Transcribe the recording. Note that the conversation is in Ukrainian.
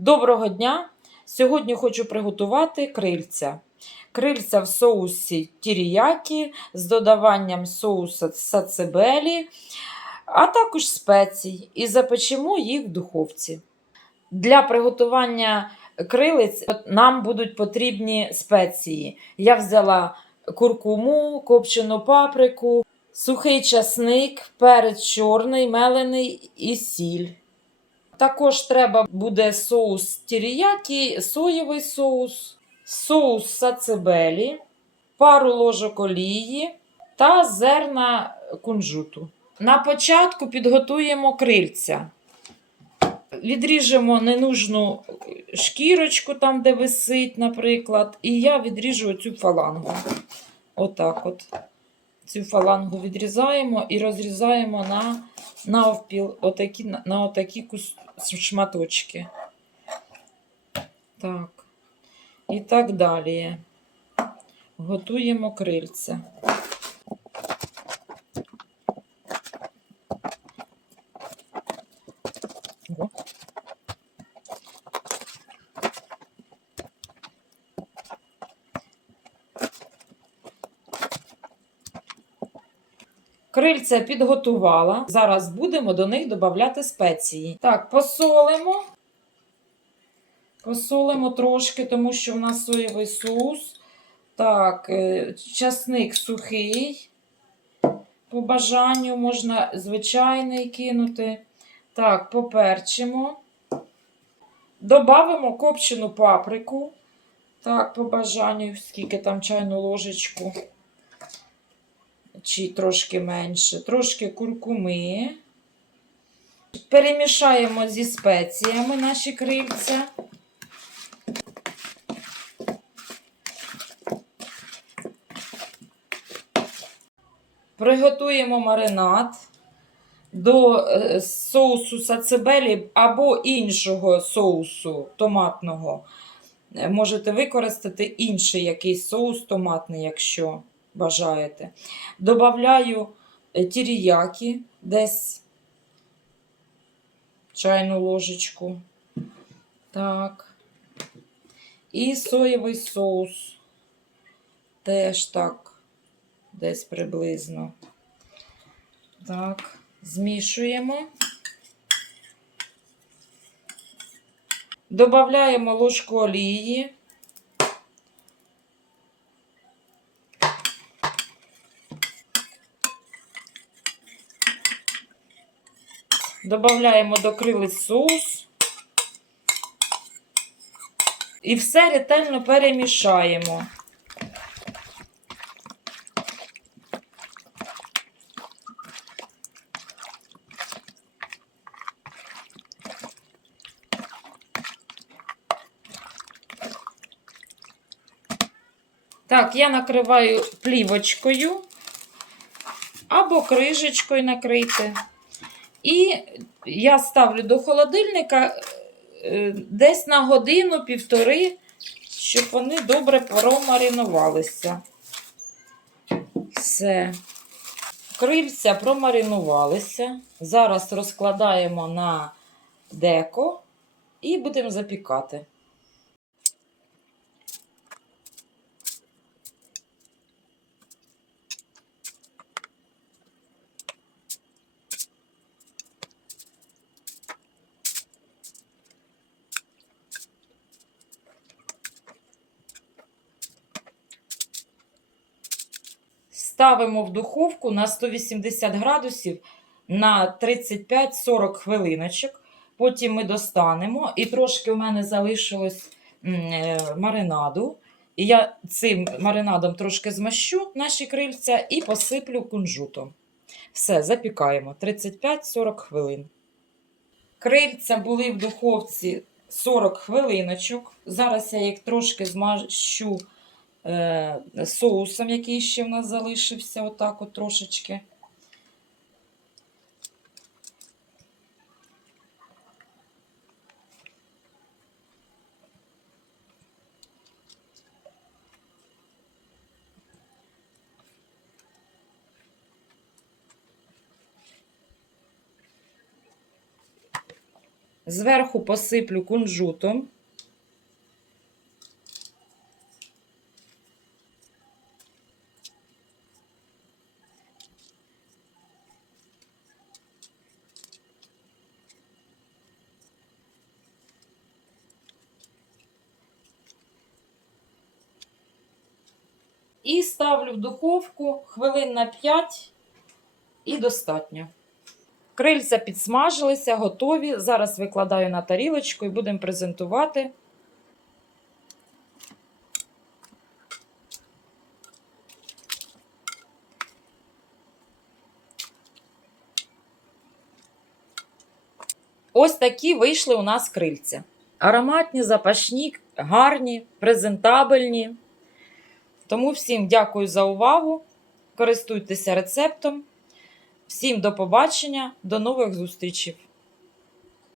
Доброго дня! Сьогодні хочу приготувати крильця. Крильця в соусі тіріякі з додаванням соуса сацебелі, а також спецій. І запечемо їх в духовці. Для приготування крилиць нам будуть потрібні спеції. Я взяла куркуму, копчену паприку, сухий часник, перець чорний, мелений і сіль. Також треба буде соус тіріякі, соєвий соус, соус сацебелі, пару ложок олії та зерна кунжуту. На початку підготуємо крильця. Відріжемо ненужну шкірочку, там, де висить, наприклад, і я відріжу цю фалангу. Отак от. Цю фалангу відрізаємо і розрізаємо на навпіл, отакі, на, на отакі кус, шматочки. Так. І так далі. Готуємо крильця. Крильця підготувала. Зараз будемо до них додати спеції. Так, посолимо. Посолимо трошки, тому що в нас соєвий соус. Так, е, часник сухий. По бажанню можна звичайний кинути. Так, поперчимо. Добавимо копчену паприку. Так, по бажанню, скільки там чайну ложечку чи трошки менше, трошки куркуми. Перемішаємо зі спеціями наші крильця. Приготуємо маринад до е, соусу сацебелі або іншого соусу томатного. Е, Можете використати інший якийсь соус томатний, якщо бажаєте. Добавляю е, тіріякі десь чайну ложечку. Так. І соєвий соус. Теж так, десь приблизно. Так, змішуємо. Добавляємо ложку олії. Добавляємо до крилиць соус. І все ретельно перемішаємо. Так, я накриваю плівочкою або крижечкою накрити. І я ставлю до холодильника е, десь на годину-півтори, щоб вони добре промаринувалися. Все. Крильця промаринувалися. Зараз розкладаємо на деко і будемо запікати. Ставимо в духовку на 180 градусів на 35-40 хвилиночок. Потім ми достанемо. І трошки у мене залишилось е, маринаду. І я цим маринадом трошки змащу наші крильця і посиплю кунжутом. Все, запікаємо 35-40 хвилин. Крильця були в духовці 40 хвилиночок. Зараз я їх трошки змащу соусом, який ще в нас залишився, отак от трошечки. Зверху посиплю кунжутом. І ставлю в духовку хвилин на 5 і достатньо. Крильця підсмажилися, готові. Зараз викладаю на тарілочку і будемо презентувати. Ось такі вийшли у нас крильця. Ароматні, запашні, гарні, презентабельні. Тому всім дякую за увагу. Користуйтеся рецептом. Всім до побачення, до нових зустрічей!